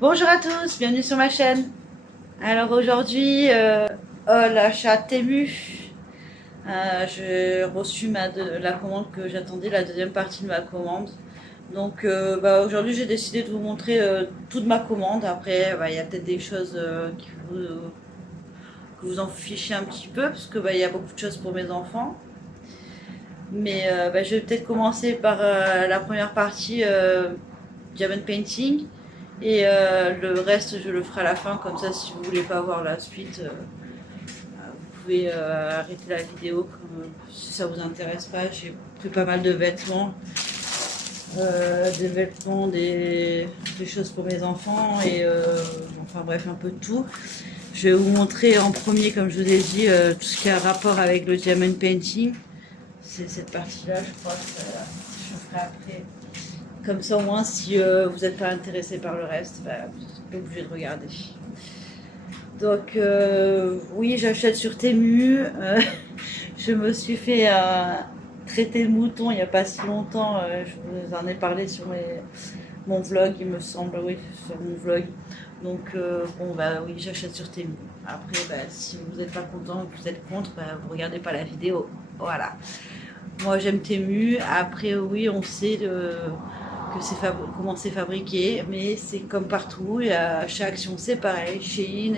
Bonjour à tous, bienvenue sur ma chaîne. Alors aujourd'hui, l'achat Temu. J'ai reçu la commande que j'attendais, la deuxième partie de ma commande. Donc aujourd'hui j'ai décidé de vous montrer toute ma commande. Après il y a peut-être des choses que vous en fichez un petit peu parce que il y a beaucoup de choses pour mes enfants. Mais je vais peut-être commencer par la première partie Diamond Painting. Et le reste, je le ferai à la fin, comme ça, si vous voulez pas voir la suite, vous pouvez arrêter la vidéo si ça vous intéresse pas. J'ai pris pas mal de vêtements, des choses pour mes enfants et enfin bref, un peu de tout. Je vais vous montrer en premier, comme je vous ai dit, tout ce qui a rapport avec le diamond painting. C'est cette partie-là, je crois que je ferai après. Comme ça, au moins, si vous n'êtes pas intéressé par le reste, vous n'êtes pas obligé de regarder. Donc, oui, j'achète sur Temu. Je me suis fait traiter de mouton il n'y a pas si longtemps. Je vous en ai parlé sur mon vlog, il me semble, oui, sur mon vlog. Donc, oui, j'achète sur Temu. Après, si vous n'êtes pas content, que vous êtes contre, vous ne regardez pas la vidéo. Voilà. Moi, j'aime Temu. Après, oui, on sait comment c'est fabriqué, mais c'est comme partout, chez Action c'est pareil, Shein,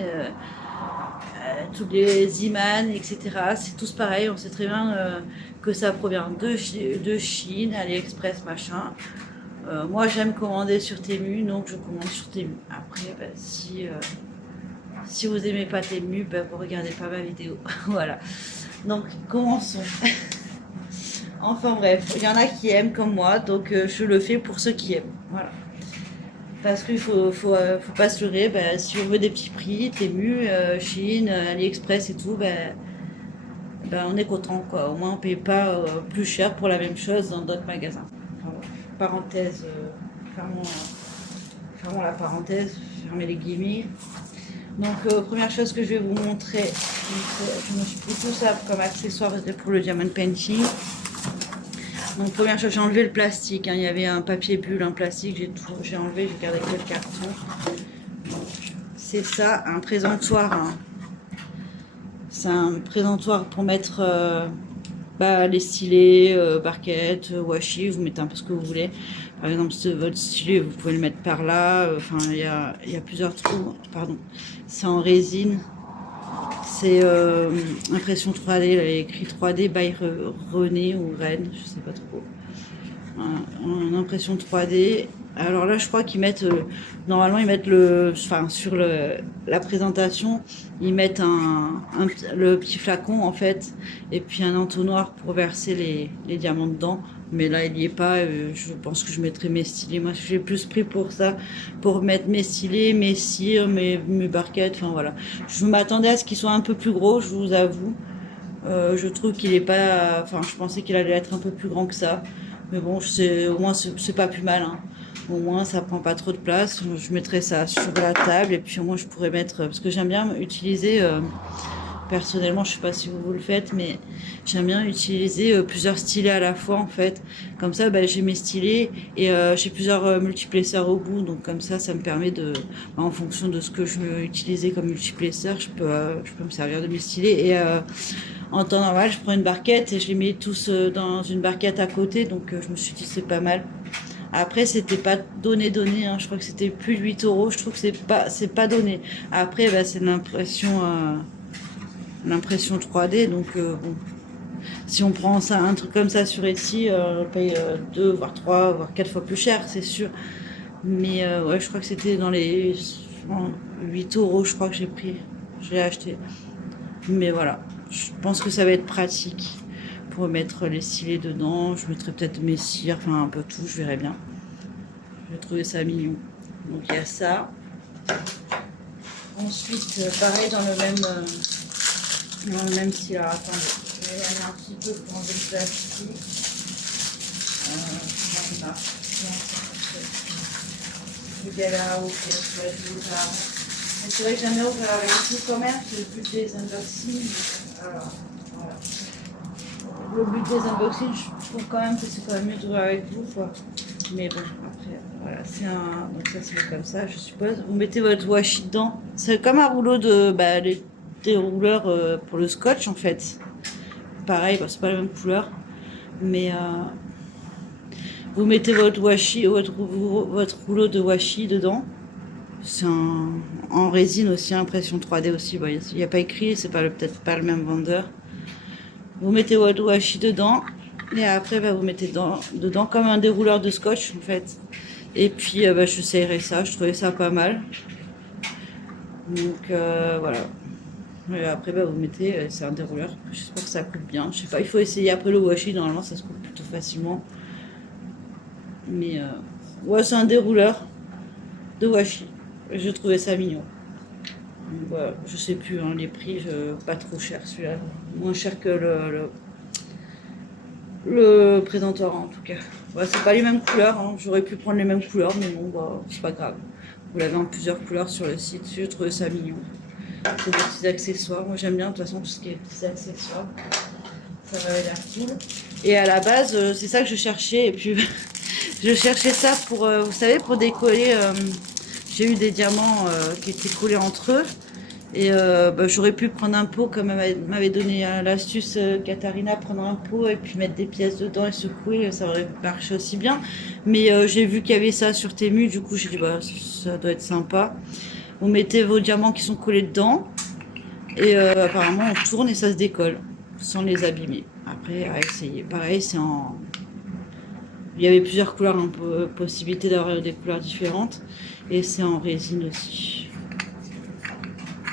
tous les Iman, etc. C'est tous pareil, on sait très bien que ça provient de Chine, AliExpress, machin. Moi j'aime commander sur Temu, donc je commande sur Temu. Après, si vous aimez pas Temu, vous regardez pas ma vidéo. Voilà. Donc commençons. Enfin bref, il y en a qui aiment comme moi, donc je le fais pour ceux qui aiment. Voilà. Parce qu'il faut pas se leurrer, si on veut des petits prix, Temu, Chine, AliExpress et tout, on est content quoi. Au moins on paye pas plus cher pour la même chose dans d'autres magasins. Enfin, parenthèse, fermons la parenthèse, fermez les guillemets. Donc première chose que je vais vous montrer, je me suis pris tout ça comme accessoire pour le diamond painting. Donc première chose, j'ai enlevé le plastique, il y avait un papier bulle, un plastique, j'ai enlevé, j'ai gardé que le carton. C'est ça, un présentoir. C'est un présentoir pour mettre les stylets, barquettes, washi, vous mettez un peu ce que vous voulez. Par exemple, votre stylet, vous pouvez le mettre par là. Il y a plusieurs trous. Pardon. C'est en résine. C'est impression 3D, il est écrit 3D by René ou Rennes, je sais pas trop. Une impression 3D. Alors là, je crois qu'ils mettent, normalement, ils mettent sur la présentation, ils mettent le petit flacon en fait, et puis un entonnoir pour verser les diamants dedans. Mais là, il n'y est pas. Je pense que je mettrai mes stylets. Moi, j'ai plus pris pour ça, pour mettre mes stylets, mes cires, mes barquettes. Enfin voilà. Je m'attendais à ce qu'ils soient un peu plus gros, je vous avoue. Je trouve qu'il est pas. Enfin, je pensais qu'il allait être un peu plus grand que ça. Mais bon, au moins, c'est pas plus mal. Hein. Au moins, ça prend pas trop de place. Je mettrai ça sur la table et puis au moins, je pourrais mettre. Parce que j'aime bien utiliser. Personnellement, je sais pas si vous le faites, mais j'aime bien utiliser plusieurs stylets à la fois en fait. Comme ça, j'ai mes stylets et j'ai plusieurs multiplaceurs au bout. Donc comme ça me permet de, en fonction de ce que je veux utiliser comme multiplaceur, je peux me servir de mes stylets. Et en temps normal, je prends une barquette et je les mets tous dans une barquette à côté. Donc je me suis dit c'est pas mal. Après, c'était pas donné, hein. Je crois que c'était plus de 8 €. Je trouve que c'est pas donné. Après, c'est l'impression 3D, donc bon, si on prend ça, un truc comme ça sur Etsy, on paye 2 voire 3 voire 4 fois plus cher, c'est sûr. Mais ouais, je crois que c'était dans les 8 €, je crois que j'ai acheté. Mais voilà, je pense que ça va être pratique pour mettre les stylets dedans. Je mettrai peut-être mes cires, enfin un peu tout, je verrai bien. Je vais trouver ça mignon. Donc il y a ça. Ensuite, pareil dans le même style. Alors attendez, je vais aller un petit peu pour enlever le plastique. C'est vrai que j'aime bien ouvrir avec tout quand même, c'est le but des unboxings. Alors, voilà. Le but des unboxings, je trouve quand même que c'est quand même mieux d'ouvrir avec vous, quoi. Mais bon, après, voilà, c'est un... Donc ça, c'est comme ça, je suppose. Vous mettez votre washi dedans. C'est comme un rouleau de... Bah, des rouleurs pour le scotch, en fait. Pareil, bah, c'est pas la même couleur. Mais vous mettez votre washi, votre rouleau de washi dedans. C'est en résine aussi, impression 3D aussi. Bon, il n'y a pas écrit, c'est peut-être pas le même vendeur. Vous mettez votre washi dedans. Et après, bah, vous mettez dedans comme un dérouleur de scotch, en fait. Et puis, bah, j'essayerai ça. Je trouvais ça pas mal. Donc, voilà. Et après, bah, vous mettez... c'est un dérouleur. J'espère que ça coupe bien. Je sais pas, il faut essayer. Après, le washi, normalement, ça se coupe plutôt facilement. Mais, ouais, c'est un dérouleur de washi. Je trouvais ça mignon. Donc, voilà. Je sais plus, hein, les prix, pas trop cher, celui-là. Moins cher que le présentoir en tout cas. Ouais, c'est pas les mêmes couleurs, hein. J'aurais pu prendre les mêmes couleurs, mais bon, bah, c'est pas grave. Vous l'avez en plusieurs couleurs sur le site, je trouve ça mignon. C'est des petits accessoires, moi j'aime bien de toute façon tout ce qui est petits accessoires. Ça avait l'air cool. Et à la base, c'est ça que je cherchais, et puis je cherchais ça pour, vous savez, pour décoller. J'ai eu des diamants qui étaient collés entre eux. Et bah, j'aurais pu prendre un pot, comme elle m'avait donné l'astuce Katharina, prendre un pot et puis mettre des pièces dedans et secouer, ça aurait marché aussi bien. Mais j'ai vu qu'il y avait ça sur Temu, du coup j'ai dit bah ça doit être sympa. Vous mettez vos diamants qui sont collés dedans et apparemment on tourne et ça se décolle sans les abîmer. Après à essayer. Pareil, c'est en... Il y avait plusieurs couleurs, hein, possibilité d'avoir des couleurs différentes et c'est en résine aussi.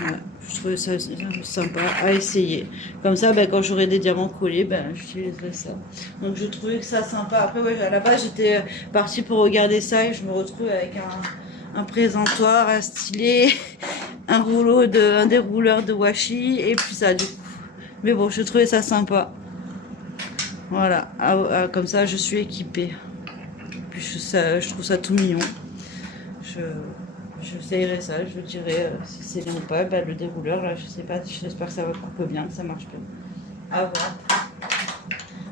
Voilà, je trouvais ça sympa à essayer. Comme ça, ben, quand j'aurai des diamants collés, ben, j'utiliserai ça. Donc je trouvais que ça sympa. Après, ouais, à la base, j'étais partie pour regarder ça et je me retrouve avec un présentoir, un stylet, un dérouleur de washi et puis ça du coup. Mais bon, je trouvais ça sympa. Voilà, comme ça, je suis équipée. Puis je trouve ça tout mignon. J'essayerai ça, je dirai si c'est bien ou pas. Bah, le dérouleur, là, je sais pas, j'espère que ça va couper bien, que ça marche bien. À voir.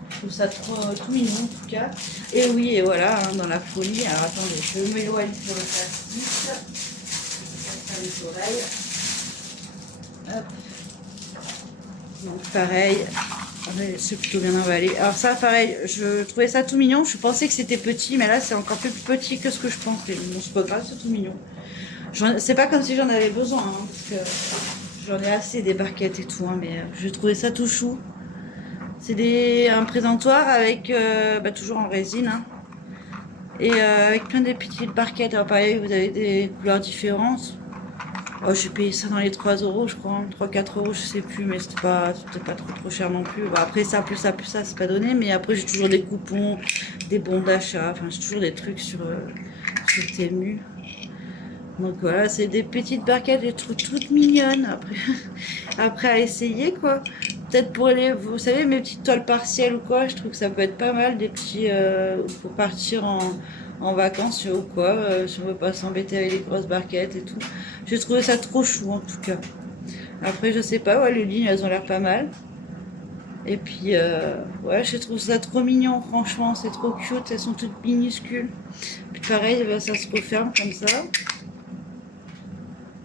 Je trouve ça tout mignon en tout cas. Et oui, et voilà, hein, dans la folie. Alors attendez, je m'éloigne sur le plastique. Ça les oreilles. Hop. Donc pareil, c'est plutôt bien emballé. Alors ça, pareil, je trouvais ça tout mignon. Je pensais que c'était petit, mais là, c'est encore plus petit que ce que je pensais. Bon, c'est pas grave, c'est tout mignon. C'est pas comme si j'en avais besoin, hein, parce que j'en ai assez des barquettes et tout, hein, mais je trouvais ça tout chou. C'est un présentoir avec, bah, toujours en résine, hein, et avec plein de petites barquettes. Alors pareil, vous avez des couleurs différentes. Oh, j'ai payé ça dans les 3 €, je crois, hein, 3-4 €, je sais plus, mais c'était pas trop cher non plus. Bon, après ça, plus ça, c'est pas donné, mais après j'ai toujours des coupons, des bons d'achat, enfin j'ai toujours des trucs sur Temu. Donc voilà, c'est des petites barquettes, des trucs toutes mignonnes. Après à essayer quoi. Peut-être pour vous savez, mes petites toiles partielles ou quoi, je trouve que ça peut être pas mal, des petits pour partir en vacances ou quoi, si on veut pas s'embêter avec les grosses barquettes et tout. J'ai trouvé ça trop chou en tout cas. Après je sais pas, ouais, les lignes elles ont l'air pas mal. Et puis ouais, je trouve ça trop mignon, franchement, c'est trop cute, elles sont toutes minuscules. Puis pareil, bah, ça se referme comme ça.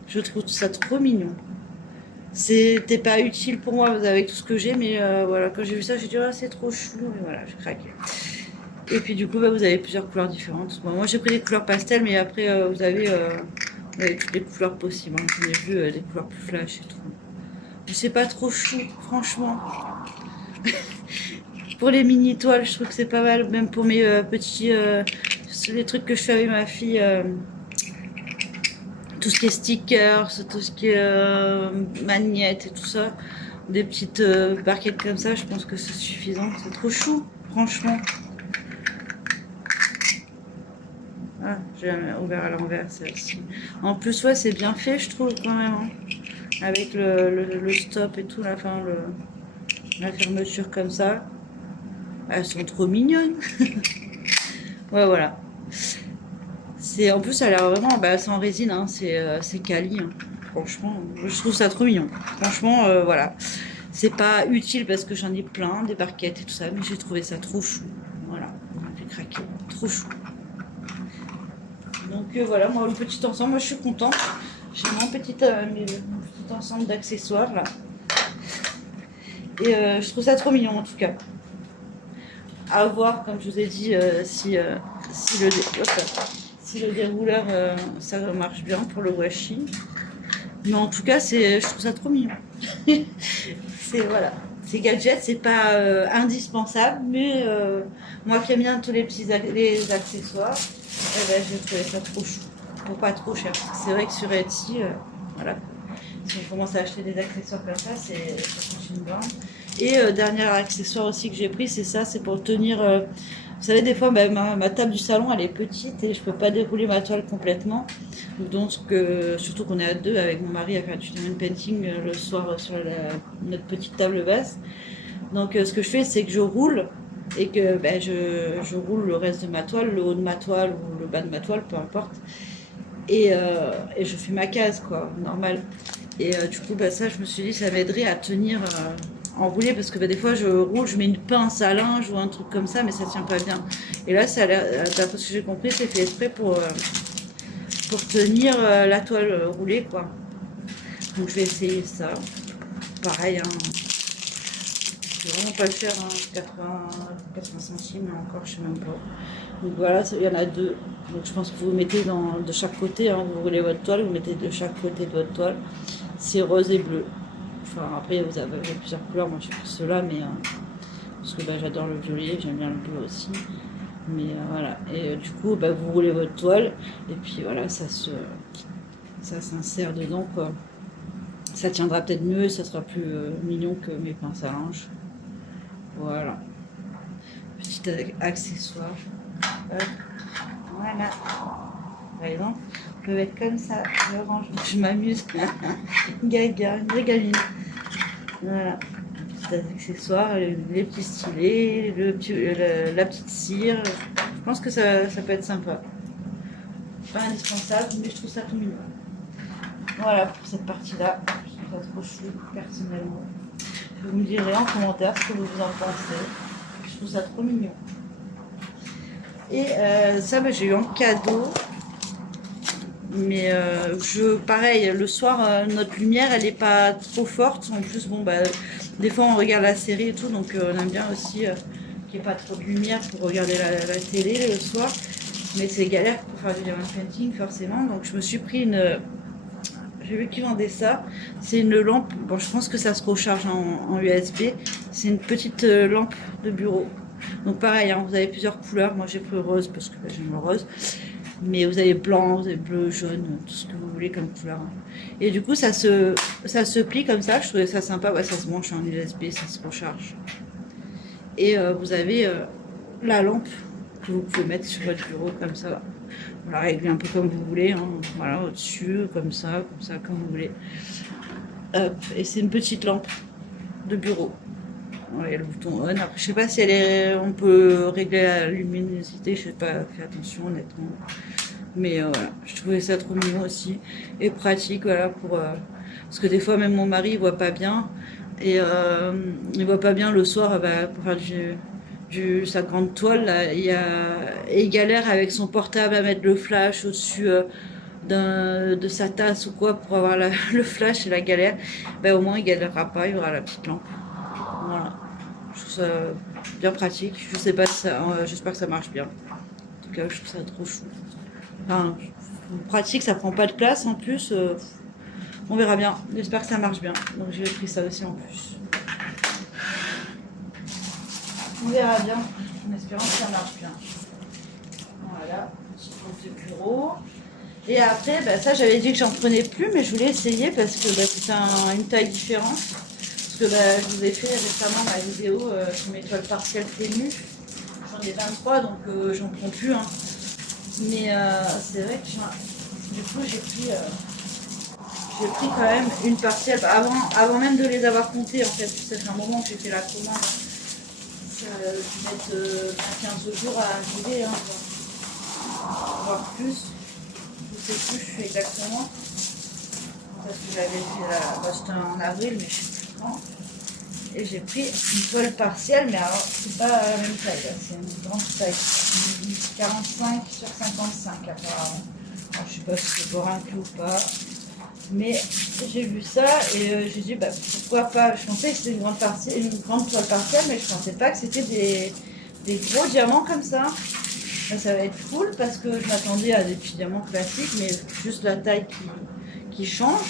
Je trouve ça trop mignon. C'était pas utile pour moi avec tout ce que j'ai, mais voilà, quand j'ai vu ça, j'ai dit oh, c'est trop chou, et voilà, j'ai craqué. Et puis du coup, bah, vous avez plusieurs couleurs différentes. Bon, moi j'ai pris des couleurs pastel, mais après vous avez toutes les couleurs possibles. Hein. J'en ai vu des couleurs plus flash et tout. Mais c'est pas trop chou, franchement. Pour les mini toiles, je trouve que c'est pas mal, même pour mes petits, les trucs que je fais avec ma fille. Tout ce qui est stickers, tout ce qui est magnettes et tout ça, des petites barquettes comme ça, je pense que c'est suffisant. C'est trop chou, franchement. Ah, j'ai ouvert à l'envers celle-ci. En plus, ouais, c'est bien fait, je trouve quand même, hein. Avec le stop et tout, la fermeture comme ça. Elles sont trop mignonnes. Ouais, voilà. En plus, ça a l'air vraiment, bah, c'est en résine, hein, c'est quali, hein. Franchement, je trouve ça trop mignon. Franchement, voilà. C'est pas utile parce que j'en ai plein, des barquettes et tout ça, mais j'ai trouvé ça trop chou. Voilà, j'ai craqué, trop chou. voilà, moi le petit ensemble, moi je suis contente. J'ai mon petit ensemble d'accessoires là. Et je trouve ça trop mignon en tout cas. À voir, comme je vous ai dit, si le dérouleur ça marche bien pour le washi. Mais en tout cas, je trouve ça trop mignon. Voilà. Ces gadgets, c'est pas indispensable, mais moi qui aime bien tous les petits les accessoires, eh ben, j'ai trouvé ça trop chou. Pour pas trop cher. C'est vrai que sur Etsy, voilà. Si on commence à acheter des accessoires comme ça coûte une blinde. Et dernier accessoire aussi que j'ai pris, c'est ça, c'est pour tenir. Vous savez, des fois, ma table du salon, elle est petite et je peux pas dérouler ma toile complètement. Donc, surtout qu'on est à deux avec mon mari à faire du diamond painting le soir sur notre petite table basse. Donc, ce que je fais, c'est que je roule et que je roule le reste de ma toile, le haut de ma toile ou le bas de ma toile, peu importe. Et je fais ma case, quoi, normal. Et du coup, ça, je me suis dit, ça m'aiderait à tenir enroulé parce que des fois, je roule, je mets une pince à linge ou un truc comme ça, mais ça tient pas bien. Et là, ça a l'air, d'après ce que j'ai compris, c'est fait exprès pour tenir la toile roulée, quoi. Donc, je vais essayer ça. Pareil, hein. C'est vraiment pas cher, hein. 80 centimes, encore, je sais même pas. Donc voilà, il y en a deux. Donc je pense que vous mettez de chaque côté, hein, vous roulez votre toile, vous mettez de chaque côté de votre toile. C'est rose et bleu. Enfin après vous avez plusieurs couleurs, moi j'ai pris ceux-là, mais parce que j'adore le violet, j'aime bien le bleu aussi. Mais voilà, et du coup vous roulez votre toile et puis voilà, ça s'insère dedans, quoi. Ça tiendra peut-être mieux, ça sera plus mignon que mes pinces à linge. Voilà. Petit accessoire. Hop. Voilà. Par exemple, on peut mettre comme ça. Je range, je m'amuse. Gaga, une régaline. Voilà. Petit accessoire, les petits stylets, la petite cire. Je pense que ça peut être sympa. Pas indispensable, mais je trouve ça tout mignon. Voilà pour cette partie-là. Je trouve ça trop chou, personnellement. Vous me direz en commentaire ce que vous en pensez. Je trouve ça trop mignon. Et ça, j'ai eu en cadeau. Mais pareil, le soir, notre lumière, elle n'est pas trop forte. En plus, des fois, on regarde la série et tout. Donc, on aime bien aussi qu'il n'y ait pas trop de lumière pour regarder la télé le soir. Mais c'est galère pour faire du diamond painting, forcément. Donc, je me suis pris j'ai vu qu'ils vendaient ça. C'est une lampe. Bon, je pense que ça se recharge en USB. C'est une petite lampe de bureau. Donc pareil, hein, vous avez plusieurs couleurs. Moi j'ai pris rose parce que j'aime le rose. Mais vous avez blanc, vous avez bleu, jaune, tout ce que vous voulez comme couleur. Et du coup ça se plie comme ça. Je trouvais ça sympa. Ouais, ça se branche en USB, ça se recharge. Et vous avez la lampe que vous pouvez mettre sur votre bureau comme ça. Vous la réglez un peu comme vous voulez, hein. Voilà, au-dessus, comme ça, comme vous voulez. Hop, et c'est une petite lampe de bureau. Voilà, il y a le bouton on. Après, je sais pas si on peut régler la luminosité, je n'ai pas fait attention honnêtement. Mais voilà, je trouvais ça trop mignon aussi. Et pratique, voilà, parce que des fois même mon mari il voit pas bien. Et il voit pas bien le soir pour faire sa grande toile, là, il galère avec son portable à mettre le flash au-dessus de sa tasse ou quoi pour avoir le flash et la galère. Au moins il galérera pas, il aura la petite lampe. Voilà. Je trouve ça bien pratique. Je sais pas si j'espère que ça marche bien. En tout cas, je trouve ça trop chou. Enfin, pratique, ça prend pas de place en plus. On verra bien. J'espère que ça marche bien. Donc j'ai pris ça aussi en plus. On verra bien, en espérant que ça marche bien. Voilà, petit pot de bureau. Et après, ça j'avais dit que j'en prenais plus, mais je voulais essayer parce que c'est une taille différente. Parce que je vous ai fait récemment ma vidéo sur mes toiles partielles ténues. J'en ai 23, donc j'en prends plus. Hein. Mais c'est vrai que du coup j'ai pris quand même une partielle. Avant même de les avoir comptées, en fait, ça fait un moment que j'ai fait la commande. Ça va mettre 15 jours à arriver, hein, voire plus. Je ne sais plus exactement. Parce que j'avais fait c'était en avril, mais je ne sais plus quand. Et j'ai pris une toile partielle, mais alors c'est pas la même taille, c'est une grande taille. 45 sur 55 apparemment. Alors, je sais pas si c'est pour un clou ou pas. Mais j'ai vu ça et j'ai dit bah, pourquoi pas. Je pensais que c'était une grande toile partielle, mais je pensais pas que c'était des gros diamants comme ça. Là, ça va être cool parce que je m'attendais à des petits diamants classiques, mais juste la taille qui change.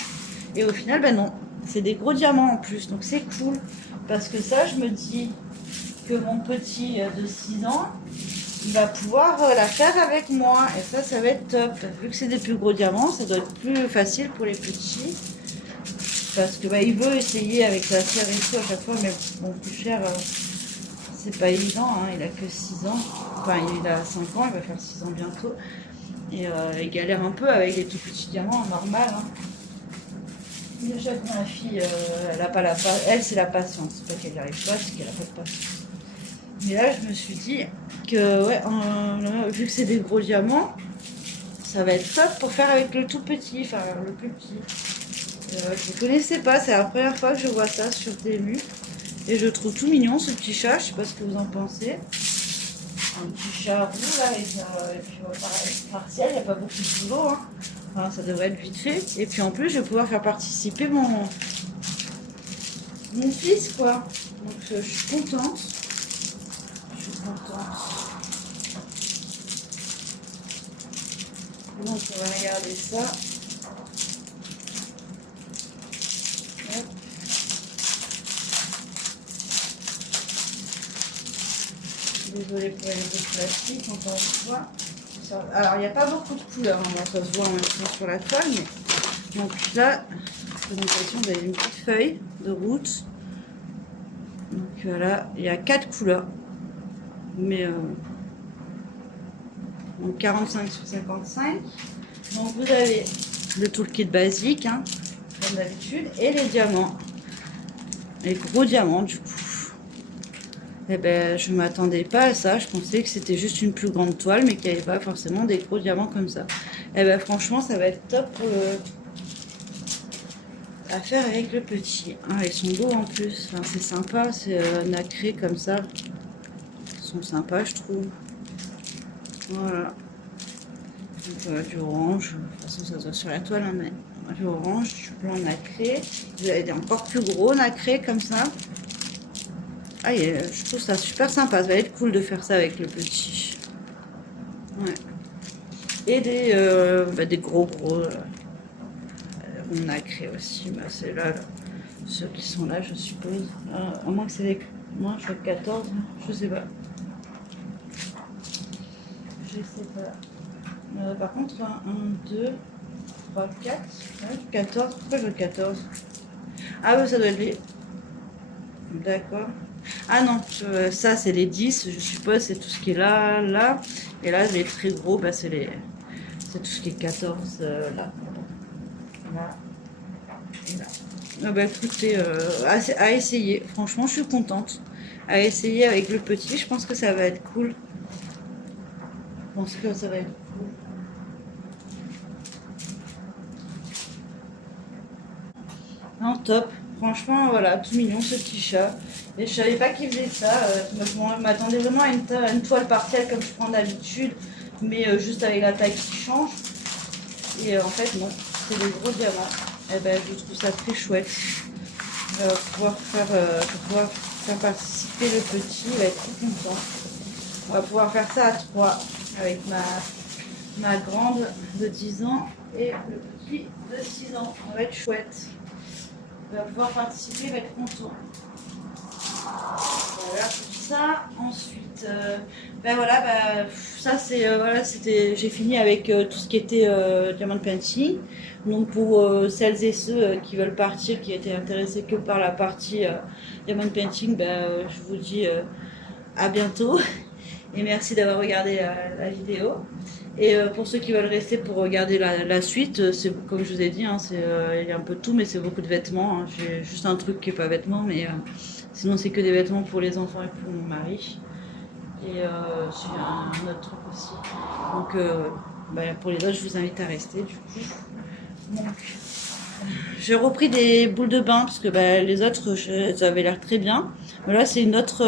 Et au final, ben non, c'est des gros diamants en plus, donc c'est cool. Parce que ça, je me dis que mon petit de 6 ans, il va pouvoir la faire avec moi. Et ça va être top. Vu que c'est des plus gros diamants, ça doit être plus facile pour les petits. Parce que bah, il veut essayer avec la cire et tout à chaque fois, mais bon, plus cher, c'est pas évident. Hein. Il a que 6 ans. Enfin, il a 5 ans, il va faire 6 ans bientôt. Et il galère un peu avec les tout petits diamants, normal. Hein. Déjà que ma fille, elle a pas elle c'est la patience. C'est pas qu'elle n'y arrive pas, c'est qu'elle a pas de patience. Mais là, je me suis dit que, ouais, vu que c'est des gros diamants, ça va être top pour faire avec le tout petit, enfin le plus petit. Je ne connaissais pas, c'est la première fois que je vois ça sur Temu. Et je trouve tout mignon ce petit chat, je sais pas ce que vous en pensez. Un petit chat roux là, et puis partiel, il n'y a pas beaucoup de boulot. Hein. Enfin, ça devrait être vite fait. Et puis en plus, je vais pouvoir faire participer mon fils, quoi. Donc je suis contente. Donc on va regarder ça. Hop. Désolée pour les bouts plastiques, encore une fois. Alors il n'y a pas beaucoup de couleurs, hein. Ça se voit en même temps sur la toile. Mais... Donc là, présentation, vous avez une petite feuille de route. Donc voilà, il y a 4 couleurs. Mais donc 45 sur 55. Donc vous avez le toolkit basique, hein, comme d'habitude, et les diamants. Les gros diamants du coup. Et ben je m'attendais pas à ça, je pensais que c'était juste une plus grande toile, mais qu'il n'y avait pas forcément des gros diamants comme ça. Et ben franchement ça va être top pour à faire avec le petit. Ah, ils sont beaux en plus, enfin, c'est sympa, c'est nacré comme ça. Ils sont sympas je trouve. Voilà. Donc, du orange, de toute façon ça se voit sur la toile, hein, mais du orange, du blanc nacré. Vous avez des encore plus gros nacrés comme ça. Ah, je trouve ça super sympa, ça va être cool de faire ça avec le petit. Ouais. Et des gros nacrés aussi, bah, c'est là, ceux qui sont là je suppose. À moins que c'est des... Moi je vois 14, je sais pas. Je sais pas. Par contre, 1, 2, 3, 4, ouais, 14. Pourquoi je veux 14? Ah oui, ça doit être les... D'accord. Ah non, ça c'est les 10, je suppose, c'est tout ce qui est là, là. Et là, les très gros, bah, c'est tout ce qui est 14, là. Là. Et là. Ah bah écoutez, à essayer. Franchement, je suis contente. À essayer avec le petit, je pense que ça va être cool. Je pense que ça va être cool. Non, top. Franchement, voilà, tout mignon ce petit chat. Et je savais pas qu'il faisait ça. Je m'attendais vraiment à une toile partielle comme je prends d'habitude, mais juste avec la taille qui change. Et en fait, non, c'est des gros diamants. Et ben, je trouve ça très chouette. Pouvoir faire participer le petit, il va être trop content. On va pouvoir faire ça à 3 avec ma grande de 10 ans et le petit de 6 ans. Ça va être chouette. Il va pouvoir participer, il va être content. Voilà pour ça. Ensuite, ben voilà, ça c'est voilà, j'ai fini avec tout ce qui était diamond painting. Donc pour celles et ceux qui veulent partir, qui étaient intéressés que par la partie diamond painting, je vous dis à bientôt et merci d'avoir regardé la vidéo. Et pour ceux qui veulent rester pour regarder la suite, c'est comme je vous ai dit, hein, il y a un peu de tout, mais c'est beaucoup de vêtements. Hein. J'ai juste un truc qui n'est pas vêtements, mais sinon c'est que des vêtements pour les enfants et pour mon mari. Et j'ai un autre truc aussi. Donc pour les autres, je vous invite à rester du coup. Donc, j'ai repris des boules de bain parce que les autres, elles avaient l'air très bien. Mais là, c'est une autre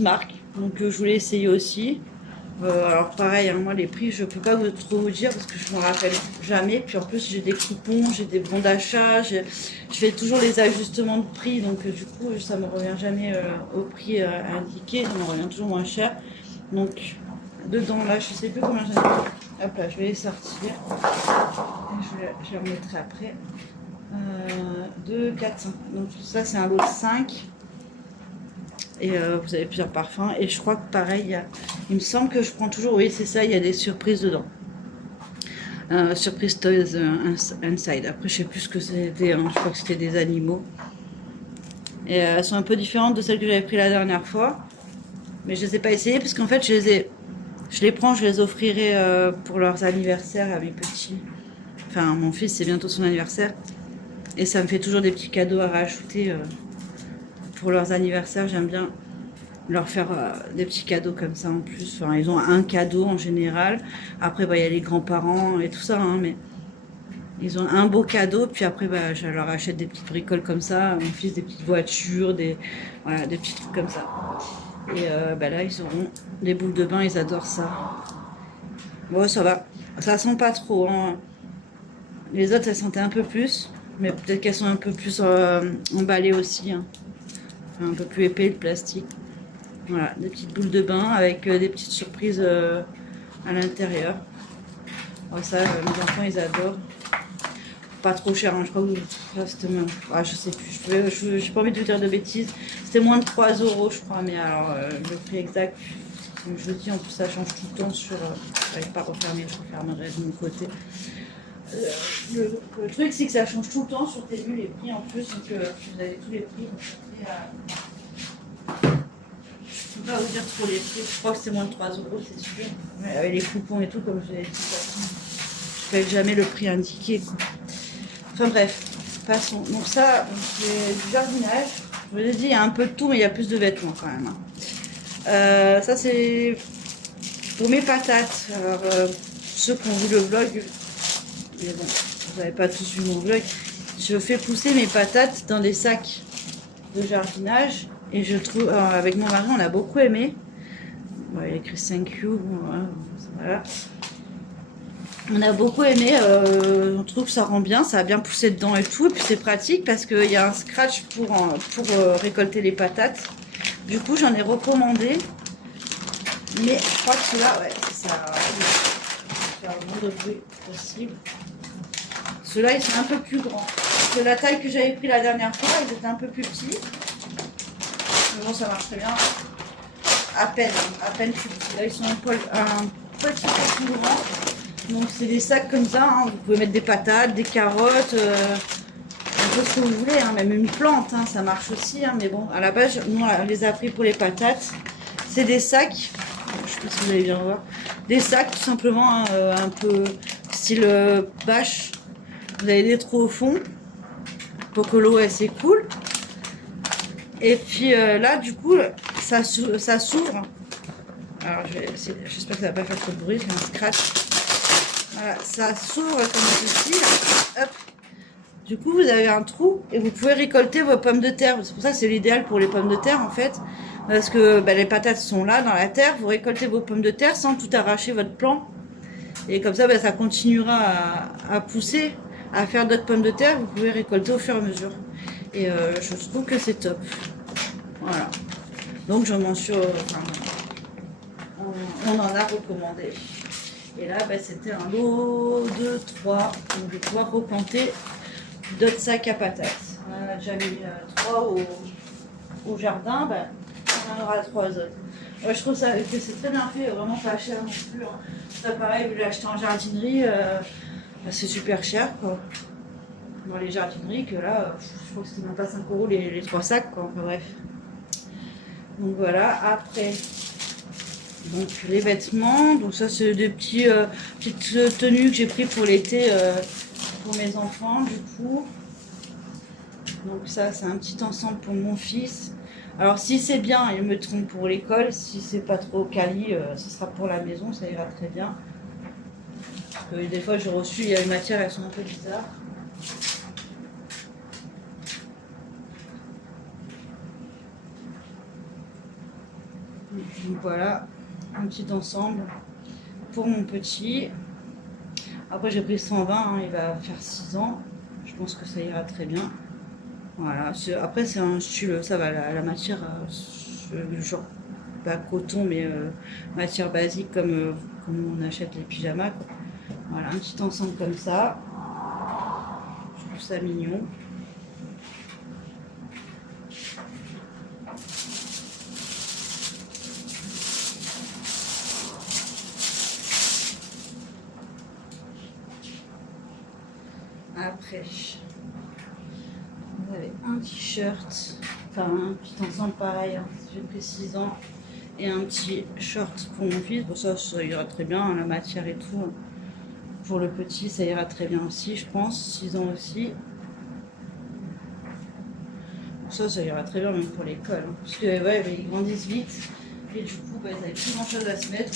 marque. Donc je voulais essayer aussi. Alors pareil, hein, moi les prix je peux pas trop vous dire parce que je me rappelle jamais. Puis en plus j'ai des coupons, j'ai des bons d'achat, je fais toujours les ajustements de prix. Donc du coup ça me revient jamais au prix indiqué, ça me revient toujours moins cher. Donc dedans là je sais plus combien j'en ai. Hop là je vais les sortir. Et je les remettrai après. 2, 4, 5. Donc ça c'est un lot de 5. Et vous avez plusieurs parfums. Et je crois que pareil, il me semble que je prends toujours, oui c'est ça, il y a des surprises dedans. Surprise Toys Inside. Après je sais plus ce que c'était, hein. Je crois que c'était des animaux. Et elles sont un peu différentes de celles que j'avais pris la dernière fois. Mais je les ai pas essayées parce qu'en fait je les prends, je les offrirai pour leurs anniversaires à mes petits. Enfin mon fils c'est bientôt son anniversaire. Et ça me fait toujours des petits cadeaux à rajouter pour leurs anniversaires. J'aime bien leur faire des petits cadeaux comme ça en plus. Enfin, ils ont un cadeau en général. Après, bah, y a les grands-parents et tout ça, hein, mais ils ont un beau cadeau. Puis après, bah, je leur achète des petites bricoles comme ça. Mon fils, des petites voitures, voilà, des petits trucs comme ça. Et bah, là, ils auront des boules de bain. Ils adorent ça. Bon, ça va. Ça sent pas trop. Hein. Les autres, elles sentaient un peu plus. Mais peut-être qu'elles sont un peu plus emballées aussi. Hein. Enfin, un peu plus épais, le plastique. Voilà, des petites boules de bain avec des petites surprises à l'intérieur. Oh, ça, mes enfants, ils adorent. Pas trop cher, hein, je crois que c'était même... Ah, je sais plus, j'ai pas envie de vous dire de bêtises. C'était moins de 3 euros, je crois, mais alors, le prix exact, comme je vous dis, en plus, ça change tout le temps sur... j'arrive pas à refermer, je refermerai de mon côté. Le truc, c'est que ça change tout le temps sur tes vues, les prix en plus, donc vous avez tous les prix. Je ne peux pas vous dire trop les prix, je crois que c'est moins de 3 euros, c'est sûr. Mais avec les coupons et tout, comme je l'ai dit, je ne paye jamais le prix indiqué. Quoi. Enfin bref, passons. Donc ça, c'est du jardinage. Je vous l'ai dit, il y a un peu de tout, mais il y a plus de vêtements quand même. Ça, c'est pour mes patates. Alors, ceux qui ont vu le vlog, mais bon, vous n'avez pas tous vu mon vlog, je fais pousser mes patates dans des sacs de jardinage. Et je trouve, avec mon mari, on a beaucoup aimé. Bon, il y a écrit thank you. Voilà. On a beaucoup aimé. On trouve que ça rend bien, ça a bien poussé dedans et tout. Et puis c'est pratique parce qu'il y a un scratch pour récolter les patates. Du coup, j'en ai recommandé. Mais je crois que ceux-là, ouais, ça va faire le moins de bruit possible. Ceux-là, ils sont un peu plus grands. Parce que la taille que j'avais pris la dernière fois, ils étaient un peu plus petits. Bon, ça marche très bien. À peine plus petits. Là, ils sont un petit peu plus grands. Donc, c'est des sacs comme ça. Hein. Vous pouvez mettre des patates, des carottes, un peu ce que vous voulez. Hein. Même une plante, hein, ça marche aussi. Hein. Mais bon, à la base, nous, on les a pris pour les patates. C'est des sacs. Je sais pas si vous allez bien voir. Des sacs, tout simplement, hein, un peu style bâche. Vous avez des trous au fond pour que l'eau, elle s'écoule. Et puis là, du coup, ça s'ouvre. Alors, j'espère que ça va pas faire trop de bruit, c'est un scratch. Voilà, ça s'ouvre comme ceci. Là. Hop. Du coup, vous avez un trou et vous pouvez récolter vos pommes de terre. C'est pour ça que c'est l'idéal pour les pommes de terre, en fait. Parce que bah, les patates sont là, dans la terre. Vous récoltez vos pommes de terre sans tout arracher votre plant. Et comme ça, bah, ça continuera à pousser, à faire d'autres pommes de terre. Vous pouvez récolter au fur et à mesure. Et je trouve que c'est top. Voilà. Donc je m'en suis... on en a recommandé. Et là, bah, c'était un lot de 3. Donc je vais pouvoir replanter d'autres sacs à patates. On en a déjà mis 3 au jardin. Bah, on en aura 3 autres. Ouais, je trouve ça, que c'est très bien fait, vraiment pas cher non plus. Hein. Ça pareil, vu l'acheter en jardinerie, bah, c'est super cher. Quoi. Dans les jardineries, que là, je crois que c'est même pas 5 euros les 3 sacs. Quoi. Enfin, bref. Donc voilà, après, donc les vêtements, donc ça c'est des petites tenues que j'ai pris pour l'été pour mes enfants du coup. Donc ça c'est un petit ensemble pour mon fils. Alors si c'est bien, ils me mettront pour l'école, si c'est pas trop quali, ce sera pour la maison, ça ira très bien. Parce que des fois j'ai reçu, il y a une matière, elles sont un peu bizarres. Donc voilà. un petit ensemble pour mon petit. Après j'ai pris 120, hein, il va faire 6 ans. Je pense que ça ira très bien. Voilà, après c'est un style, ça va, la matière, genre pas coton, mais matière basique comme on achète les pyjamas, quoi. Voilà, un petit ensemble comme ça. Je trouve ça mignon. Après, vous avez un t-shirt, enfin un petit ensemble pareil, hein, j'ai pris 6 ans, et un petit short pour mon fils. Bon, ça ira très bien, hein, la matière et tout. Pour le petit, ça ira très bien aussi, je pense, 6 ans aussi. Ça ira très bien même pour l'école, hein, parce que ouais, ils grandissent vite, et du coup, bah, ils n'avaient plus grand chose à se mettre.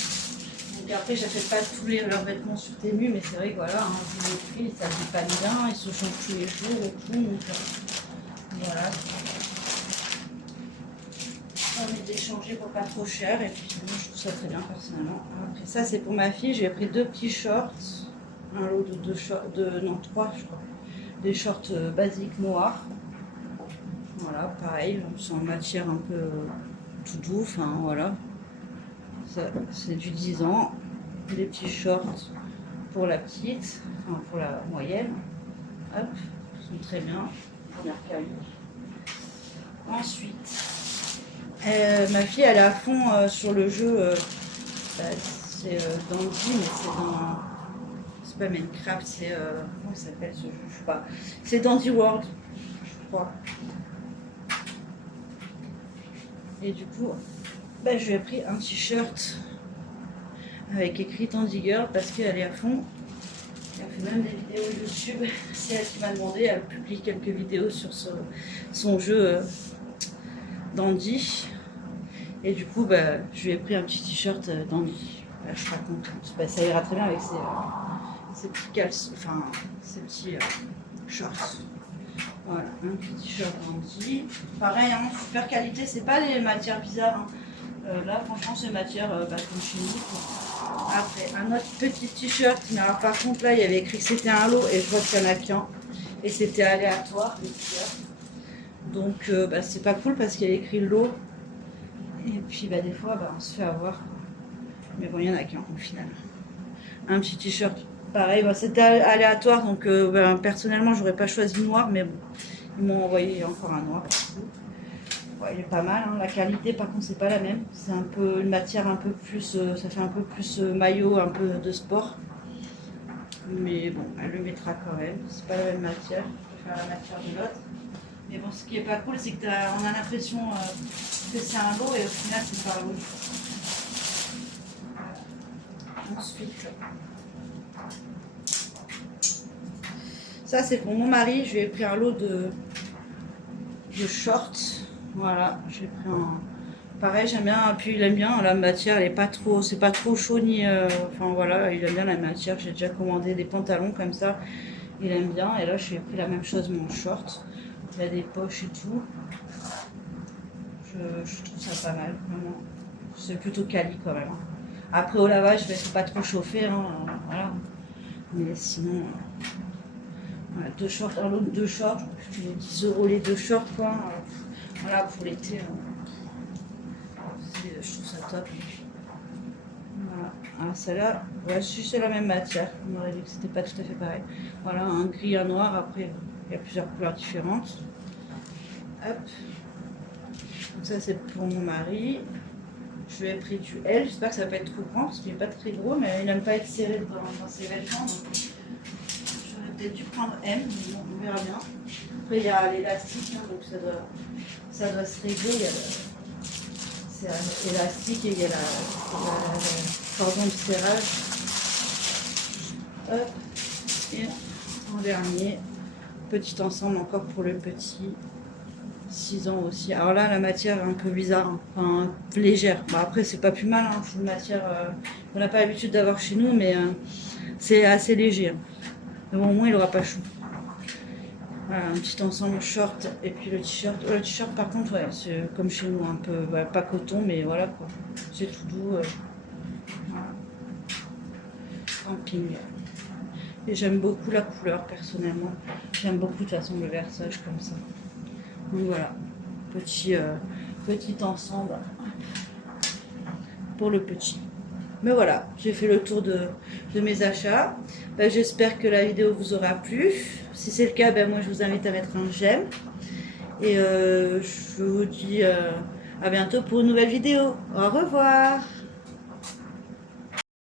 Donc après, j'achète pas tous leurs vêtements sur Temu, mais c'est vrai que voilà, hein, vu les prix, ça ne pas bien, ils se changent tous les jours et tout. Donc voilà. Ça permet d'échanger pour pas trop cher, et puis moi, je trouve ça très bien personnellement. Après ça, c'est pour ma fille, j'ai pris 2 petits shorts, un lot de 2 shorts, non 3 je crois, des shorts basiques noirs. Voilà, pareil, c'est en matière un peu tout doux, enfin voilà. C'est du 10 ans. Des petits shorts pour la petite, enfin pour la moyenne. Hop, ils sont très bien. Première qualité. Ensuite, ma fille elle est à fond sur le jeu. C'est Dandy, mais c'est dans. C'est pas Minecraft, c'est. Comment ça s'appelle ce jeu? Je sais pas. C'est Dandy World, je crois. Et du coup, bah, je lui ai pris un t-shirt avec écrit Dandy Girl parce qu'elle est à fond. Elle fait même des vidéos YouTube. C'est elle qui m'a demandé. Elle publie quelques vidéos sur son jeu Dandy. Et du coup, bah, je lui ai pris un petit t-shirt Dandy. Bah, je suis pas contente. Bah, ça ira très bien avec ses petits caleçons, enfin ses petits shorts. Voilà, un petit t-shirt Dandy. Pareil, hein, super qualité. C'est pas des matières bizarres. Hein. Là, franchement, c'est matière comme chez nous. Après, un autre petit t-shirt, mais alors par contre là il y avait écrit que c'était un lot et je vois qu'il n'y en a qu'un. Et c'était aléatoire les t-shirts. Donc bah, c'est pas cool parce qu'il y a écrit lot. Et puis bah, des fois bah, on se fait avoir. Mais bon, il n'y en a qu'un au final. Un petit t-shirt pareil, bah, c'était aléatoire donc bah, personnellement j'aurais pas choisi noir, mais bon, ils m'ont envoyé encore un noir. Ouais, il est pas mal, hein. La qualité par contre c'est pas la même, c'est un peu une matière un peu plus, ça fait un peu plus maillot, un peu de sport, mais bon, elle le mettra quand même, c'est pas la même matière, je préfère la matière de l'autre, mais bon, ce qui est pas cool c'est que on a l'impression que c'est un lot et au final c'est pas un lot. Voilà. Ensuite, ça c'est pour mon mari, je lui ai pris un lot de shorts. Voilà, j'ai pris un. Pareil, j'aime bien. Puis il aime bien la matière, elle est pas trop, c'est pas trop chaud ni. Enfin voilà, il aime bien la matière. J'ai déjà commandé des pantalons comme ça. Il aime bien. Et là, je lui ai pris la même chose, mon short. Il y a des poches et tout. Je trouve ça pas mal, vraiment. C'est plutôt quali quand même. Après au lavage, il faut pas trop chauffer, hein, voilà. Mais sinon. Voilà, 2 shorts, un lot de 2 shorts. Je paye 10 € les 2 shorts quoi. Voilà, pour l'été, je trouve ça top. Voilà. Alors celle-là, ouais, c'est la même matière. On aurait dit que c'était pas tout à fait pareil. Voilà, un gris, un noir. Après, il y a plusieurs couleurs différentes. Hop. Donc ça, c'est pour mon mari. Je lui ai pris du L. J'espère que ça va pas être trop grand parce qu'il n'est pas très gros, mais il n'aime pas être serré dans ses vêtements. Donc j'aurais peut-être dû prendre M, mais bon, on verra bien. Après, il y a l'élastique, hein, donc ça doit se régler. C'est élastique et il y a le cordon de serrage. Hop. Et en dernier, petit ensemble encore pour le petit. 6 ans aussi. Alors là, la matière est un peu bizarre, hein. Enfin légère. Bon, après, c'est pas plus mal, hein. C'est une matière qu'on n'a pas l'habitude d'avoir chez nous, mais c'est assez léger. Hein. Mais bon, au moins, il n'aura pas chaud. Voilà, un petit ensemble short et puis le t-shirt. Le t-shirt, par contre, ouais, c'est comme chez nous, un peu, ouais, pas coton, mais voilà quoi. C'est tout doux. Voilà. Camping. Et j'aime beaucoup la couleur personnellement. J'aime beaucoup de toute façon le versage comme ça. Donc voilà, petit ensemble pour le petit. Mais voilà, j'ai fait le tour de mes achats. Ben, j'espère que la vidéo vous aura plu. Si c'est le cas, ben, moi je vous invite à mettre un j'aime. Et je vous dis à bientôt pour une nouvelle vidéo. Au revoir.